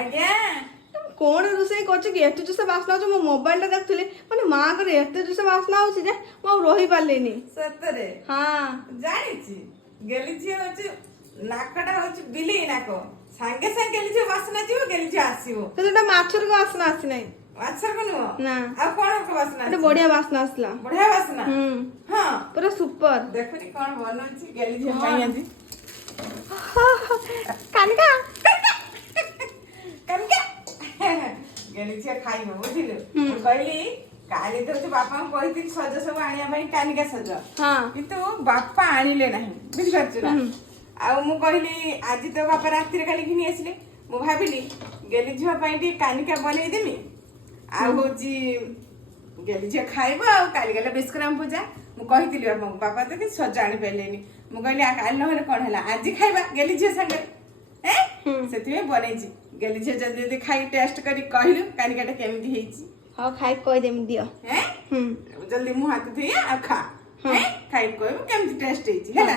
ଆଜ୍ଞା କଣ ରୋଷେଇ କରୁଛୁ କି ଏତେ ଜୋରସେ ବାସ୍ନା ହଉଛି? ମୋ ମୋବାଇଲରେ ଦେଖୁଥିଲି ମାନେ ମାଆଙ୍କର ଏତେ ଜୋରସେ ବାସ୍ନା ହଉଛି ଯେ ମୁଁ ଆଉ ରହିପାରିଲିନି। ସତରେ ହଁ ଜାଣିଛି ଗେଲି ଝିଅ ହଉଛି ନାକଟା ହଉଛି ବିଲେଇ ନାକ। ସାଙ୍ଗେ ସାଙ୍ଗେ ଗେଲି ଝିଅ ବାସ୍ନା ଯିବ, ଗେଲି ଝିଅ ଆସିବ। କିନ୍ତୁ ଏଟା ମାଛର ବାସ୍ନା ଆସିନାହିଁ। ମାଛର ନୁହଁ ନା ଆଉ କଣ ବାସ୍ନା ଗୋଟେ ଆସିଛି? ବଢିଆ ବାସ୍ନା ଆସିଲା। ବଢିଆ ବାସ୍ନା। ହୁଁ ହଁ ପୁରା ସୁପର। ଦେଖୁନି କଣ ବନଉଛି ଗେଲି ଝିଅ ପାଇଁ ଆଜି। କାନିକା କାନିକା ଗେଲି ଝିଅ ଖାଇବ ବୁଝିଲୁ। ମୁଁ କହିଲି କାଲି ତ ହଉଛି ବାପାଙ୍କୁ କହିଥିଲି ସଜ ସବୁ ଆଣିବା ପାଇଁ କାନିକା ସଜ, ହଁ କିନ୍ତୁ ବାପା ଆଣିଲେ ନାହିଁ ବୁଝିପାରୁଛୁ ନା। ଆଉ ମୁଁ କହିଲି ଆଜି ତ ବାପା ରାତିରେ କାଲି ଘିନି ଆସିଲେ, ମୁଁ ଭାବିଲି ଗେଲି ଝିଅ ପାଇଁ ଟିକେ କାନିକା ବନେଇଦେମି। ଆଉ ହଉଛି ଗେଲି ଝିଅ ଖାଇବ। ଆଉ କାଲି ଗଲେ ବିଷ୍କରାମ ପୂଜା, ମୁଁ କହିଥିଲି ବାପାଙ୍କୁ, ବାପା ତ କିଛି ସଜ ଆଣିପାରିଲେନି। ମୁଁ କହିଲି କାଲି ନହେଲେ କଣ ହେଲା, ଆଜି ଖାଇବା ଗେଲି ଝିଅ ସାଙ୍ଗରେ। ସେଥିପାଇଁ ବନେଇଛି। ଗେଲି ଝିଅ ଯଦି ଯଦି ଖାଇ ଟେଷ୍ଟ କରି କହିଲୁ କାନିକାଟା କେମିତି ହେଇଛି। ହଉ ଖାଇ କହିଦେମି ଦିଅ। ଜଲ୍ଦି ମୁଁ ହାତ ଧୋଇ ଆଉ ଖା। ଖାଇ କହିବୁ କେମିତି ଟେଷ୍ଟ ହେଇଛି ହେଲା।